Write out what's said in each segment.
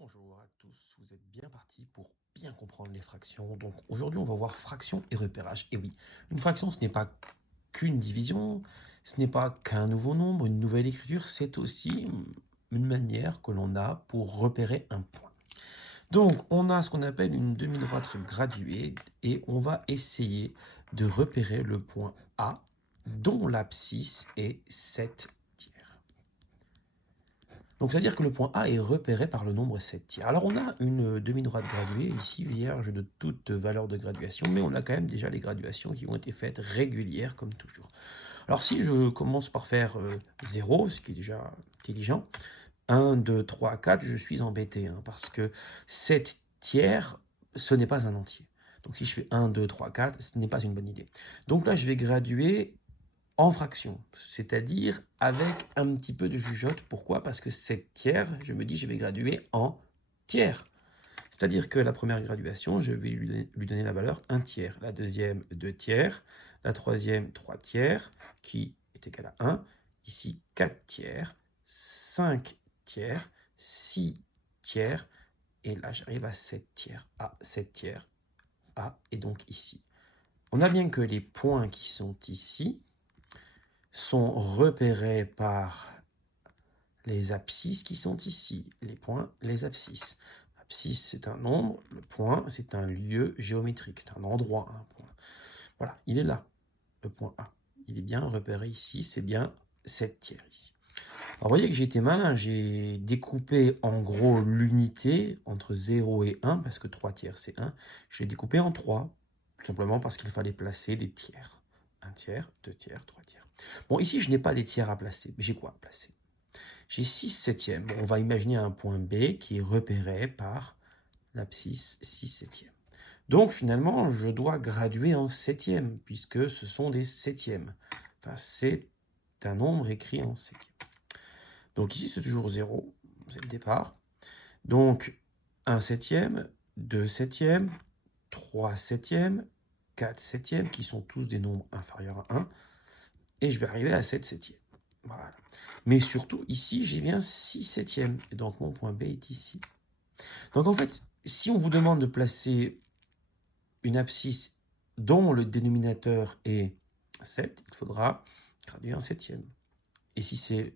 Bonjour à tous, vous êtes bien partis pour bien comprendre les fractions. Donc aujourd'hui on va voir fraction et repérage. Et oui, une fraction ce n'est pas qu'une division, ce n'est pas qu'un nouveau nombre, une nouvelle écriture, c'est aussi une manière que l'on a pour repérer un point. Donc on a ce qu'on appelle une demi-droite graduée et on va essayer de repérer le point A dont l'abscisse est 7 tiers. Donc, c'est-à-dire que le point A est repéré par le nombre 7 tiers. Alors, on a une demi-droite graduée, ici, vierge de toute valeur de graduation, mais on a quand même déjà les graduations qui ont été faites régulières, comme toujours. Alors, si je commence par faire 0, ce qui est déjà intelligent, 1, 2, 3, 4, je suis embêté, parce que 7 tiers, ce n'est pas un entier. Donc, si je fais 1, 2, 3, 4, ce n'est pas une bonne idée. Donc là, je vais graduer en fraction, c'est-à-dire avec un petit peu de jugeote. Pourquoi? Parce que 7 tiers, je me dis, je vais graduer en tiers. C'est-à-dire que la première graduation, je vais lui donner la valeur 1 tiers. La deuxième, 2 tiers. La troisième, 3 tiers, qui est égal à 1. Ici, 4 tiers, 5 tiers, 6 tiers. Et là, j'arrive à 7 tiers, à 7 tiers, à, et donc ici. On a bien que les points qui sont ici sont repérés par les abscisses qui sont ici. Les points, les abscisses. Abscisse, c'est un nombre. Le point, c'est un lieu géométrique. C'est un endroit, un point. Voilà, il est là, le point A. Il est bien repéré ici. C'est bien 7 tiers ici. Alors, vous voyez que j'ai été malin. J'ai découpé en gros l'unité entre 0 et 1, parce que 3 tiers, c'est 1. Je l'ai découpé en 3, tout simplement parce qu'il fallait placer des tiers. 1 tiers, 2 tiers, 3 tiers. Bon, ici, je n'ai pas les tiers à placer. Mais j'ai quoi à placer? J'ai 6 septièmes. Bon, on va imaginer un point B qui est repéré par l'abscisse 6 septièmes. Donc, finalement, je dois graduer en septième, puisque ce sont des septièmes. Enfin, c'est un nombre écrit en septième. Donc, ici, c'est toujours 0. C'est le départ. Donc, 1 septième, 2 septièmes, 3 septièmes, 4 septièmes, qui sont tous des nombres inférieurs à 1. Et je vais arriver à 7 septièmes. Voilà. Mais surtout, ici, j'ai bien 6 septièmes. Et donc, mon point B est ici. Donc, en fait, si on vous demande de placer une abscisse dont le dénominateur est 7, il faudra graduer en septième. Et si c'est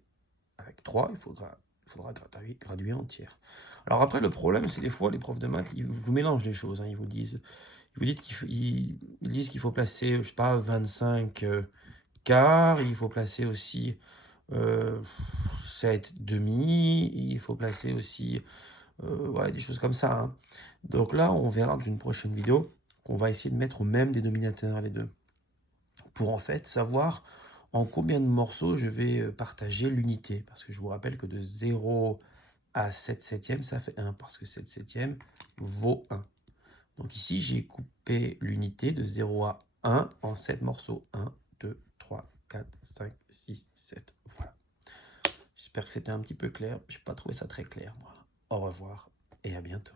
avec 3, il faudra graduer en tiers. Alors après, le problème, c'est des fois, les profs de maths, ils vous mélangent les choses. Ils vous disent qu'il faut placer, je sais pas, 25 quarts. Il faut placer aussi 7 demi. Il faut placer aussi ouais, des choses comme ça. Donc là, on verra dans une prochaine vidéo qu'on va essayer de mettre au même dénominateur les deux. Pour en fait savoir en combien de morceaux je vais partager l'unité. Parce que je vous rappelle que de 0 à 7 septièmes, ça fait 1. Parce que 7 septièmes vaut 1. Donc ici, j'ai coupé l'unité de 0 à 1 en 7 morceaux. 1, 2, 3, 4, 5, 6, 7. Voilà. J'espère que c'était un petit peu clair. Je n'ai pas trouvé ça très clair, moi. Au revoir et à bientôt.